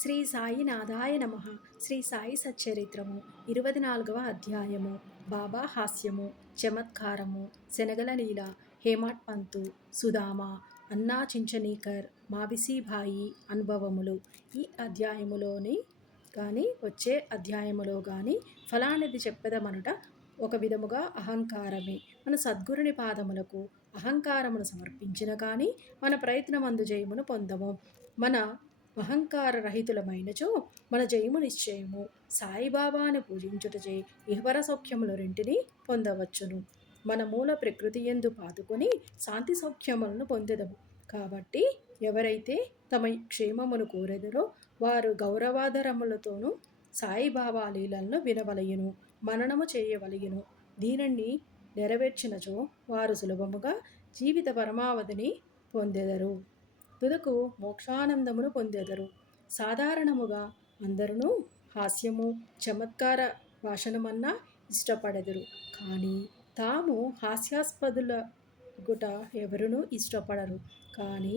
శ్రీ సాయినాథాయ నమ. శ్రీ సాయి సచ్చరిత్రము 24వ అధ్యాయము. బాబా హాస్యము, చమత్కారము, శనగల లీల, హేమాడ్ పంతు, సుధామ, అన్నా చించనీకర్, మావిసీభాయి అనుభవములు. ఈ అధ్యాయములోని కానీ వచ్చే అధ్యాయములో కానీ ఫలానిది చెప్పెదమనుట ఒక విధముగా అహంకారమే. మన సద్గురుని పాదములకు అహంకారమును సమర్పించిన కానీ మన ప్రయత్నమందు జయమును పొందము. మన అహంకార రహితులమైనచో మన జయము నిశ్చయము. సాయిబాబాను పూజించుటచే ఇహవర సౌఖ్యములు రెంటిని పొందవచ్చును. మన మూల ప్రకృతి యందు పాతుకొని శాంతి సౌఖ్యములను పొందెదము. కాబట్టి ఎవరైతే తమ క్షేమమును కోరెదరో వారు గౌరవాదరములతోనూ సాయిబాబా లీలలను వినవలయును, మననము చేయవలయును. దీనిని నెరవేర్చినచో వారు సులభముగా జీవిత పరమావధిని పొందెదరు, తుదకు మోక్షానందమును పొందెదరు. సాధారణముగా అందరూ హాస్యము, చమత్కార భాషణమన్నా ఇష్టపడెదరు, కానీ తాము హాస్యాస్పదులగుట ఎవరునూ ఇష్టపడరు. కానీ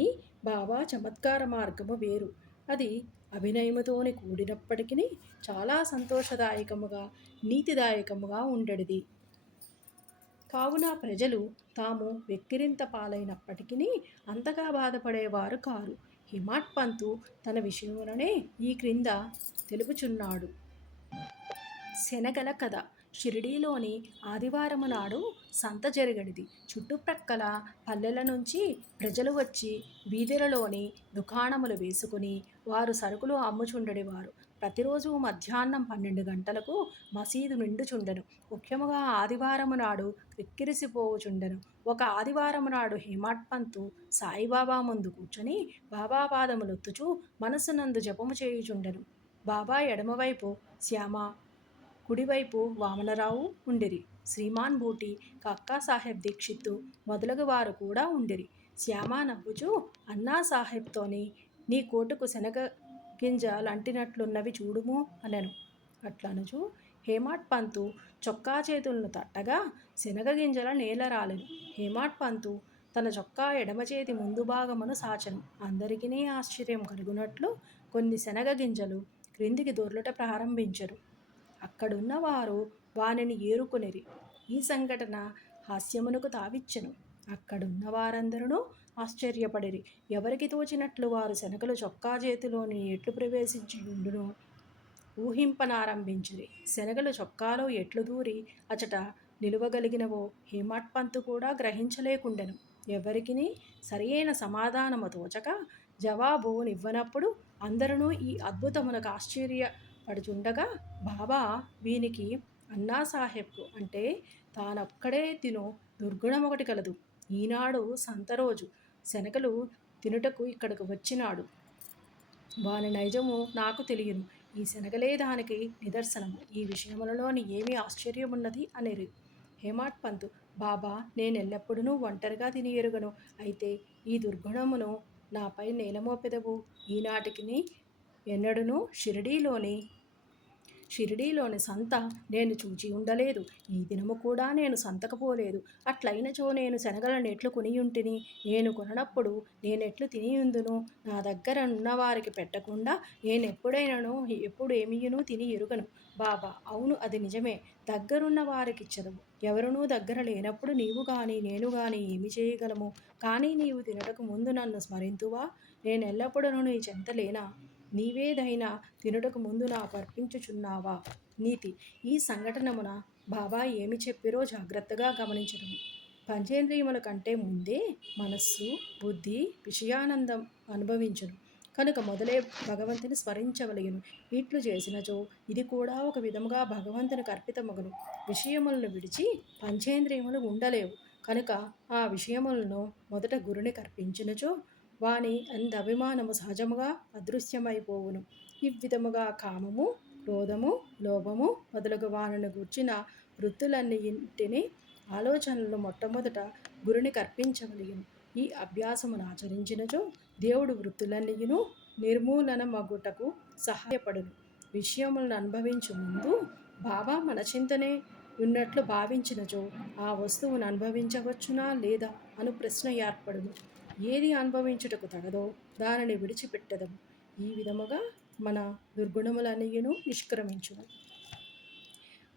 బాబా చమత్కార మార్గము వేరు. అది అభినయముతోని కూడినప్పటికీ చాలా సంతోషదాయకముగా, నీతిదాయకముగా ఉండెడిది. కావున ప్రజలు తాము వెక్కిరింత పాలైనప్పటికీ అంతగా బాధపడేవారు కారు. హేమాడ్ పంతు తన విషయములనే ఈ క్రింద తెలుపుచున్నాడు. శనగల కథ. షిరిడీలోని ఆదివారము నాడు సంత జరిగడిది. చుట్టుప్రక్కల పల్లెల నుంచి ప్రజలు వచ్చి వీధులలోని దుకాణములు వేసుకుని వారు సరుకులు అమ్ముచుండెడివారు. ప్రతిరోజు మధ్యాహ్నం 12 గంటలకు మసీదు నిండుచుండెను. ముఖ్యముగా ఆదివారము నాడు వెక్కిరిసిపోవుచుండెను. ఒక ఆదివారము నాడు హేమాడ్ పంతు సాయిబాబా ముందు కూర్చొని బాబా పాదములొత్తుచూ మనస్సునందు జపము చేయుచుండెను. బాబా ఎడమవైపు శ్యామ, కుడివైపు వామనరావు ఉండిరి. శ్రీమాన్ బూటి, కక్కాసాహెబ్ దీక్షిత్తు మొదలగు వారు కూడా ఉండిరి. శ్యామ నవ్వుచూ అన్నా సాహెబ్తోని, నీ కోటుకు శనగ గింజలంటినట్లున్నవి చూడుము అనెను. అట్లనుచు హేమాడ్ పంతు చొక్కా చేతులను తట్టగా శనగ గింజల నేల రాలెను. హేమాడ్ పంతు తన చొక్కా ఎడమ చేతి ముందు భాగమును సాచెను. అందరికీ ఆశ్చర్యం కలుగునట్లు కొన్ని శనగ గింజలు క్రిందికి దొర్లుట ప్రారంభించెను. అక్కడున్న వారు వానిని ఏరుకొనిరి. ఈ సంఘటన హాస్యమునకు తావిచ్చెను. అక్కడున్న వారందరూ ఆశ్చర్యపడిరి. ఎవరికి తోచినట్లు వారు శనగలు చొక్కా చేతిలోని ఎట్లు ప్రవేశించి ఉండునో ఊహింపనారంభించిరి. శనగలు చొక్కాలో ఎట్లు దూరి అచట నిలువగలిగినవో హేమాడ్ పంతు కూడా గ్రహించలేకుండెను. ఎవరికిని సరియైన సమాధానము తోచక జవాబు నివ్వనప్పుడు అందరూ ఈ అద్భుతమునకు ఆశ్చర్యపడుచుండగా బాబా వీనికి అన్నాసాహెబ్కు అంటే తానొక్కడే తిను దుర్గుణమొకటి కలదు. ఈనాడు సంతరోజు శనగలు తినుటకు ఇక్కడకు వచ్చినాడు. వాని నైజము నాకు తెలియను. ఈ శనగలే దానికి నిదర్శనము. ఈ విషయములలోని ఏమి ఆశ్చర్యమున్నది అనిరి. హేమాడ్ పంతు, బాబా నేనెల్లప్పుడూ ఒంటరిగా తిని ఎరుగను. అయితే ఈ దుర్గుణమును నాపై నేలమోపెదవు. ఈనాటికి ఎన్నడూనూ షిరిడీలోని సంత నేను చూచి ఉండలేదు. ఈ దినము కూడా నేను సంతకు పోలేదు. అట్లయినచో నేను శనగలనెట్లు కొనియుంటిని? నేను కొననప్పుడు నేనెట్లు తినియుందును? నా దగ్గర నున్నవారికి పెట్టకుండా నేనెప్పుడైనను ఎప్పుడు ఏమియును తిని ఎరుగను. బాబా, అవును, అది నిజమే. దగ్గరున్న వారికిచ్చెదవు. ఎవరునూ దగ్గర లేనప్పుడు నీవు గాని నేను గాని ఏమి చేయగలము? కానీ నీవు తినుటకు ముందు నన్ను స్మరింతువా? నేనెల్లప్పుడూ నీ చెంత లేనా? నీవేదైనా తినుటకు ముందు నాకు అర్పించుచున్నావా? నీతి. ఈ సంఘటనమున బాబా ఏమి చెప్పిరో జాగ్రత్తగా గమనించడము. పంచేంద్రియముల కంటే ముందే మనస్సు, బుద్ధి విషయానందం అనుభవించును. కనుక మొదలే భగవంతుని స్మరించవలయును. ఇట్లు చేసినచో ఇది కూడా ఒక విధముగా భగవంతునికి అర్పితమగును. విషయములను విడిచి పంచేంద్రియములు ఉండలేవు. కనుక ఆ విషయములను మొదట గురునికి అర్పించినచో వాని అభిమానము సహజముగా అదృశ్యమైపోవును. ఈ విధముగా కామము, క్రోధము, లోభము మొదలగు వానిని గూర్చిన వృత్తులన్నింటినీ ఆలోచనలు మొట్టమొదట గురునికి అర్పించవలయును. ఈ అభ్యాసమును ఆచరించినచో దేవుడు వృత్తులన్నీయును నిర్మూలనమగుటకు సహాయపడును. విషయములను అనుభవించు ముందు బాబా మన చింతనే ఉన్నట్లు భావించినచో ఆ వస్తువును అనుభవించవచ్చునా లేదా అను ప్రశ్న ఏర్పడును. ఏది అనుభవించుటకు తగదో దానిని విడిచిపెట్టెదము. ఈ విధముగా మన దుర్గుణములనియును నిష్క్రమించును.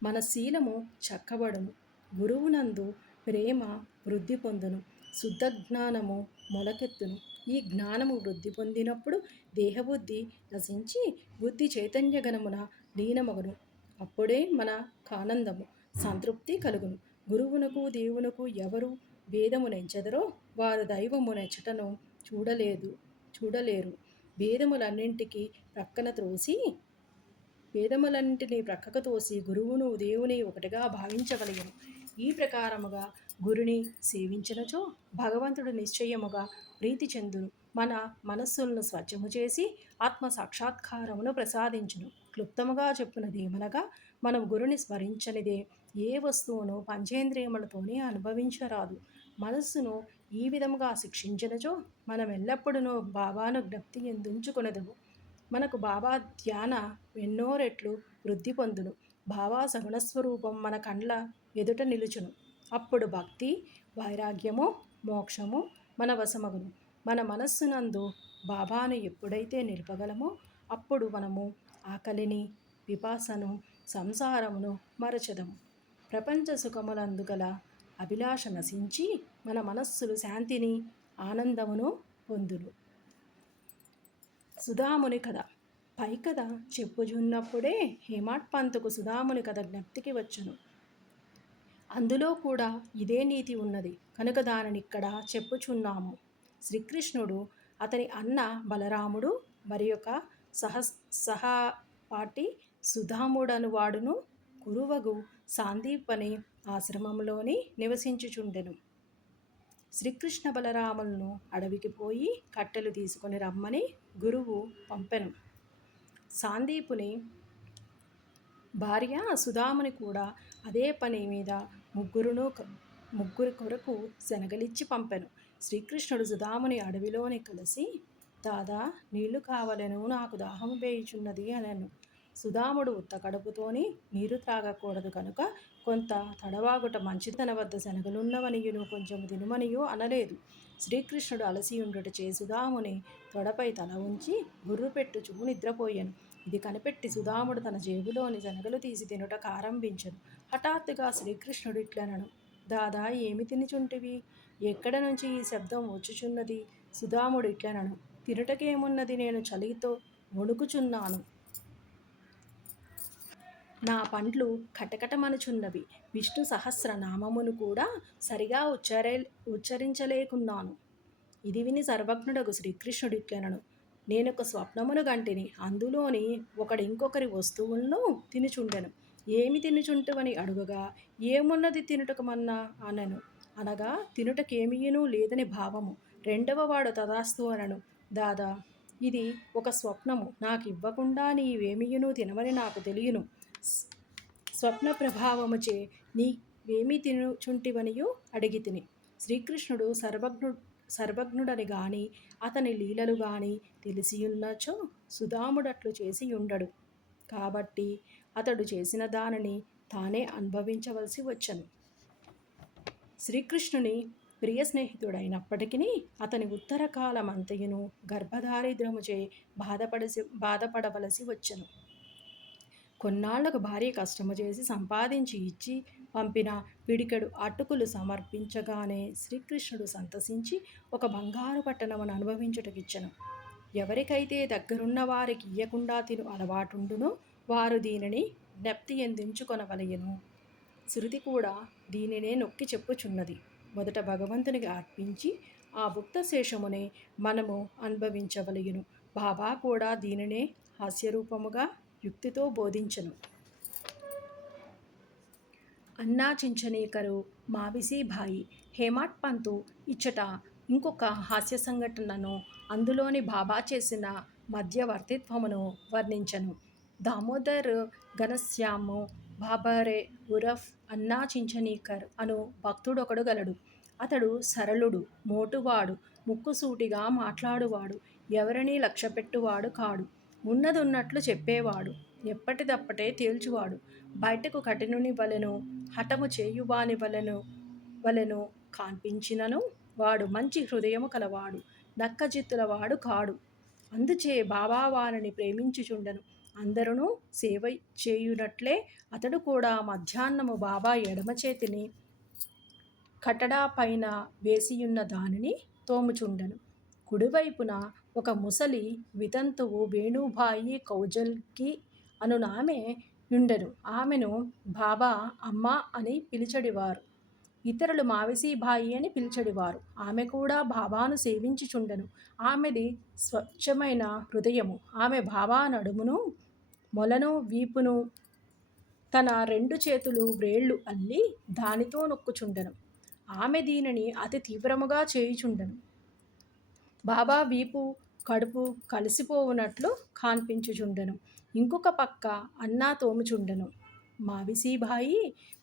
మన శీలము చక్కబడును. గురువునందు ప్రేమ వృద్ధి పొందును. శుద్ధ జ్ఞానము మొలకెత్తును. ఈ జ్ఞానము వృద్ధి పొందినప్పుడు దేహబుద్ధి నశించి బుద్ధి చైతన్యగణమున లీనమగును. అప్పుడే మన ఆనందము సంతృప్తి కలుగును. గురువునకు దేవునకు ఎవరు భేదమునెంచెదరో వారు దైవమునెచ్చటను చూడలేరు. భేదములన్నింటికి ప్రక్కన త్రోసి వేదములన్నింటినీ ప్రక్కకు తోసి గురువును దేవుని ఒకటిగా భావించగలిగను. ఈ ప్రకారముగా గురుని సేవించినచో భగవంతుడు నిశ్చయముగా ప్రీతి చెందును. మన మనస్సులను స్వచ్ఛము చేసి ఆత్మ సాక్షాత్కారమును ప్రసాదించును. క్లుప్తముగా చెప్పునదేమనగా మనం గురుని స్మరించనిదే ఏ వస్తువును పంచేంద్రియములతోనే అనుభవించరాదు. మనస్సును ఈ విధముగా శిక్షించినచో మనం ఎల్లప్పుడూ బాబాను జ్ఞప్తి ఎందుంచుకొనెదము. మనకు బాబా ధ్యాన ఎన్నో రెట్లు వృద్ధి పొందును. బాబా సగుణస్వరూపం మన కండ్ల ఎదుట నిలుచును. అప్పుడు భక్తి, వైరాగ్యము, మోక్షము మన వశమగును. మన మనస్సునందు బాబాను ఎప్పుడైతే నిలపగలమో అప్పుడు మనము ఆకలిని, పిపాసను, సంసారమును మరచెదము. ప్రపంచ సుఖములందు గల అభిలాష నశించి మన మనస్సులు శాంతిని, ఆనందమును పొందును. సుధాముని కథ. పై కథ చెప్పుచున్నప్పుడే హేమాడ్ పంతుకు సుధాముని కథ జ్ఞప్తికి వచ్చును. అందులో కూడా ఇదే నీతి ఉన్నది కనుక దానిని ఇక్కడ చెప్పుచున్నాము. శ్రీకృష్ణుడు, అతని అన్న బలరాముడు, మరి ఒక సహపాఠి సుధాముడను వాడును కురువగు సాందీపని ఆశ్రమంలోని నివసించుచుండెను. శ్రీకృష్ణ బలరాములను అడవికి పోయి కట్టెలు తీసుకొని రమ్మని గురువు పంపెను. సాందీపుని భార్య సుధాముని కూడా అదే పని మీద ముగ్గురి కొరకు శనగలిచ్చి పంపెను. శ్రీకృష్ణుడు సుధాముని అడవిలోని కలిసి, దాదా నీళ్లు కావలెను, నాకు దాహము వేయుచున్నది అనెను. సుధాముడు ఉత్త కడుపుతోని నీరు త్రాగకూడదు కనుక కొంత తడవాగుట మంచిది, తన వద్ద శనగలున్నవనియును కొంచెము తినుమనియు అనలేదు. శ్రీకృష్ణుడు అలసియుండుటచే సుధాముని తొడపై తల ఉంచి గుర్రు పెట్టుచూ నిద్రపోయాను. ఇది కనిపెట్టి సుధాముడు తన జేబులోని శనగలు తీసి తినుట ఆరంభించెను. హఠాత్తుగా శ్రీకృష్ణుడు ఇట్లనెను, దాదా ఏమి తినుచుంటివి? ఎక్కడ నుంచి ఈ శబ్దం వచ్చుచున్నది? సుధాముడు ఇట్లనెను, తినుటకేమున్నది, నేను చలితో వణుకుచున్నాను. నా పండ్లు కటకటమనుచున్నవి. విష్ణు సహస్రనామమును కూడా సరిగా ఉచ్చరించలేకున్నాను. ఇది విని సర్వజ్ఞుడగు శ్రీకృష్ణుడు ఇట్లనెను, నేనొక స్వప్నమును గంటిని. అందులోని ఇంకొకరి వస్తువులను తినుచుండెను. ఏమి తినుచుంటువని అడుగగా, ఏమున్నది తినుటకమన్నా అనెను. అనగా తినుటకేమియును లేదని భావము. రెండవ వాడు తదాస్తు అనెను, దాదా ఇది ఒక స్వప్నము, నాకివ్వకుండా నీవేమియును తినవని నాకు తెలియను. స్వప్న ప్రభావముచే నీవేమి తినుచుంటివనియు అడిగితిని. శ్రీకృష్ణుడు సర్వజ్ఞుడని గాని అతని లీలలు గాని తెలిసియున్నచో సుధాముడట్లు చేసి ఉండడు. కాబట్టి అతడు చేసిన దానిని తానే అనుభవించవలసి వచ్చెను. శ్రీకృష్ణుని ప్రియ స్నేహితుడైనప్పటికీ అతని ఉత్తర కాలమంతయును గర్భదారిద్ర్యముచే బాధపడవలసి వచ్చెను. కొన్నాళ్లకు భార్య కష్టము చేసి సంపాదించి ఇచ్చి పంపిన పిడికెడు అటుకులు సమర్పించగానే శ్రీకృష్ణుడు సంతసించి ఒక బంగారు పట్టణమును అనుభవించుటకిచ్చెను. ఎవరికైతే దగ్గరున్న వారికి ఇయ్యకుండా తిను అలవాటుండునో వారు దీనిని జ్ఞప్తి ఎందించుకొనవలయను. శృతి కూడా దీనినే నొక్కి చెప్పుచున్నది. మొదట భగవంతునికి అర్పించి ఆ భుక్త శేషమునే మనము అనుభవించవలయును. బాబా కూడా దీనినే హాస్యరూపముగా యుక్తితో బోధించెను. అన్నా చించనీకరు మావిసీభాయి హేమాడ్ పంతు ఇచ్చట ఇంకొక హాస్య సంఘటనను, అందులోని బాబా చేసిన మధ్యవర్తిత్వమును వర్ణించెను. దామోదర్ ఘనశ్యాము బాబరే ఉరఫ్ అన్నా చించనీకర్ అను భక్తుడొకడు గలడు. అతడు సరళుడు, మోటువాడు, ముక్కుసూటిగా మాట్లాడువాడు, ఎవరినీ లక్ష్యపెట్టువాడు కాడు. ఉన్నదున్నట్లు చెప్పేవాడు, ఎప్పటిదప్పటే తేల్చువాడు. బయటకు కఠినుని వలెను హఠము చేయువాని వలెను కాన్పించినను వాడు మంచి హృదయము కలవాడు, నక్కజిత్తులవాడు కాడు. అందుచే బాబా వారిని ప్రేమించుచుండెను. అందరును సేవ చేయునట్లే అతడు కూడా మధ్యాహ్నము బాబా ఎడమ చేతిని కటడా పైన వేసియున్న దానిని తోముచుండెను. కుడివైపున ఒక ముసలి వితంతువు వేణుబాయి కౌజల్కి అనునామె ఉండెను. ఆమెను బాబా అమ్మ అని పిలిచెడివారు. ఇతరులు మావిసీబాయి అని పిలిచెడివారు. ఆమె కూడా బాబాను సేవించుచుండెను. ఆమెది స్వచ్ఛమైన హృదయము. ఆమె బాబా నడుమును, మొలను, వీపును తన 2 చేతులు వ్రేళ్లు అల్లి దానితో నొక్కుచుండెను. ఆమె దీనిని అతి తీవ్రముగా చేయుచుండెను. బాబా వీపు, కడుపు కలిసిపోవునట్లు కాన్పించుచుండెను. ఇంకొక పక్క అన్నా తోముచుండెను. మావిసీబాయి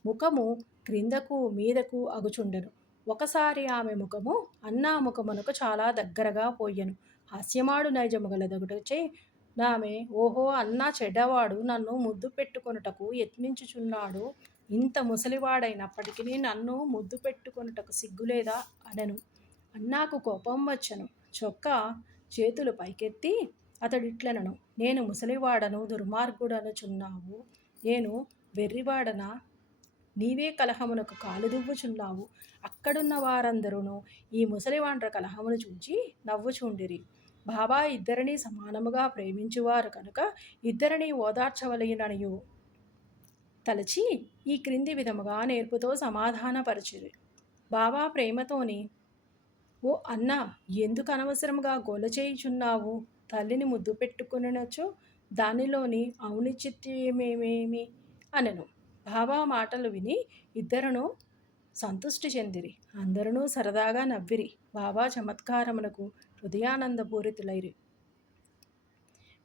ముఖము క్రిందకు మీదకు అగుచుండెను. ఒకసారి ఆమె ముఖము అన్నా ముఖమునకు చాలా దగ్గరగా పోయెను. హాస్యమాడు నైజము గలదొకటచే నామె ఓహో అన్నా చెడ్డవాడు నన్ను ముద్దు పెట్టుకొనుటకు యత్నించుచున్నాడు. ఇంత ముసలివాడైనప్పటికీ నన్ను ముద్దు పెట్టుకొనుటకు సిగ్గులేదా అనెను. అన్నాకు కోపం వచ్చెను. చొక్కా చేతులు పైకెత్తి అతడిట్లనెను. నేను ముసలివాడను దుర్మార్గుడనుచున్నావు. నేను వెర్రివాడనా? నీవే కలహమునకు కాలుదువ్వుచున్నావు. అక్కడున్న వారందరూను ఈ ముసలివాండ్ర కలహమును చూచి నవ్వుచుండిరి. బాబా ఇద్దరినీ సమానముగా ప్రేమించువారు కనుక ఇద్దరినీ ఓదార్చవలెననియు తలచి ఈ క్రింది విధముగా నేర్పుతో సమాధానపరచిరి. బాబా ప్రేమతోని ఓ అన్నా, ఎందుకు అనవసరముగా గోల చేయుచున్నావు? తల్లిని ముద్దు పెట్టుకొనుచు దానిలోని ఔనిచిత్యమేమి అనెను. బాబా మాటలు విని ఇద్దరును సంతుష్టి చెందిరి. అందరూ సరదాగా నవ్విరి. బాబా చమత్కారమునకు హృదయానందపూరితులైరి.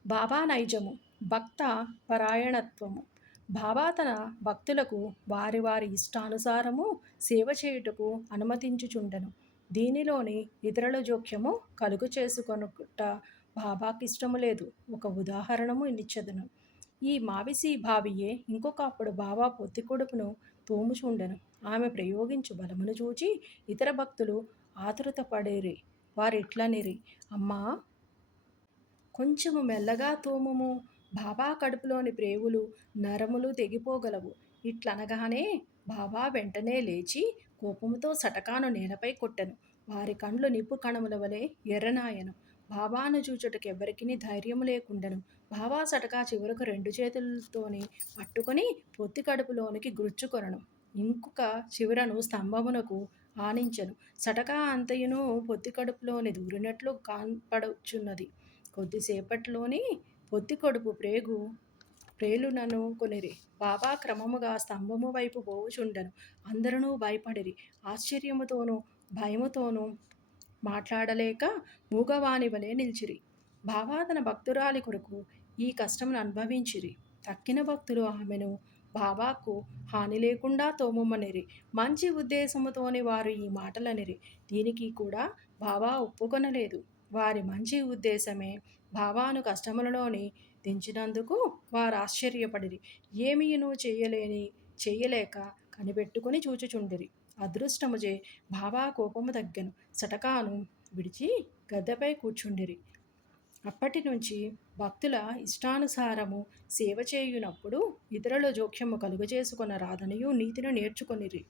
బాబా నైజము భక్త పరాయణత్వము. బాబా తన భక్తులకు వారి వారి ఇష్టానుసారము సేవ చేయుటకు అనుమతించుచుండెను. దీనిలోని ఇతరుల జోక్యము కలుగు చేసుకొనుట బాబాకిష్టము లేదు. ఒక ఉదాహరణము నిచ్చెదను. ఈ మావిసి భావియే ఇంకొకప్పుడు బాబా పొత్తి కొడుకును తోముచుండెను. ఆమె ప్రయోగించు బలమును చూచి ఇతర భక్తులు ఆతురతపడిరి. వారిట్లనిరి, అమ్మా కొంచెము మెల్లగా తోముము. బాబా కడుపులోని ప్రేవులు నరములు తెగిపోగలవు. ఇట్లనగానే బాబా వెంటనే లేచి కోపముతో సటకాను నేలపై కొట్టెను. వారి కండ్లు నిప్పు కణముల వలె ఎర్రనాయెను. బాబాను చూచుటకు ఎవ్వరికిని ధైర్యము లేకుండెను. బాబా సటకా చివరకు 2 చేతులతోని పట్టుకొని పొత్తి కడుపులోనికి గుచ్చుకొనెను. ఇంకొక చివరను స్తంభమునకు ఆనించెను. సటకా అంతయును పొత్తి కడుపులోని దూరినట్లు కాన్పడుచున్నది. కొద్దిసేపట్లోని పొత్తి కడుపు ప్రేలునను కొనిరి. బాబా క్రమముగా స్తంభము వైపు పోవుచుండెను. అందరూ భయపడిరి. ఆశ్చర్యముతోనూ భయముతోనూ మాట్లాడలేక మూగవాని వలె నిలిచిరి. బాబా తన భక్తురాలి కొరకు ఈ కష్టమును అనుభవించిరి. తక్కిన భక్తులు ఆమెను బాబాకు హాని లేకుండా తోమమనిరి. మంచి ఉద్దేశముతోని వారు ఈ మాటలనిరి. దీనికి కూడా బాబా ఒప్పుకొనలేదు. వారి మంచి ఉద్దేశమే బాబాను కష్టములలోని దించినందుకు వారు ఆశ్చర్యపడిరి. ఏమీయును చేయలేక కనిపెట్టుకుని చూచుచుండిరి. అదృష్టముచే బాబా కోపము తగ్గెను. సటకాను విడిచి గద్దెపై కూర్చుండిరి. అప్పటి నుంచి భక్తుల ఇష్టానుసారము సేవ చేయునప్పుడు ఇతరుల జోక్యము కలుగజేసుకొనరాదనియు నీతిని నేర్చుకొనిరి.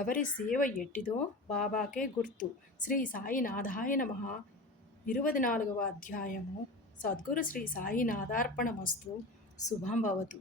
ఎవరి సేవ ఎట్టిదో బాబాకే గుర్తు. శ్రీ సాయినాథాయ నమః. 24వ అధ్యాయము. సద్గురు శ్రీ సాయినాథార్పణమస్తు. శుభం భవతు.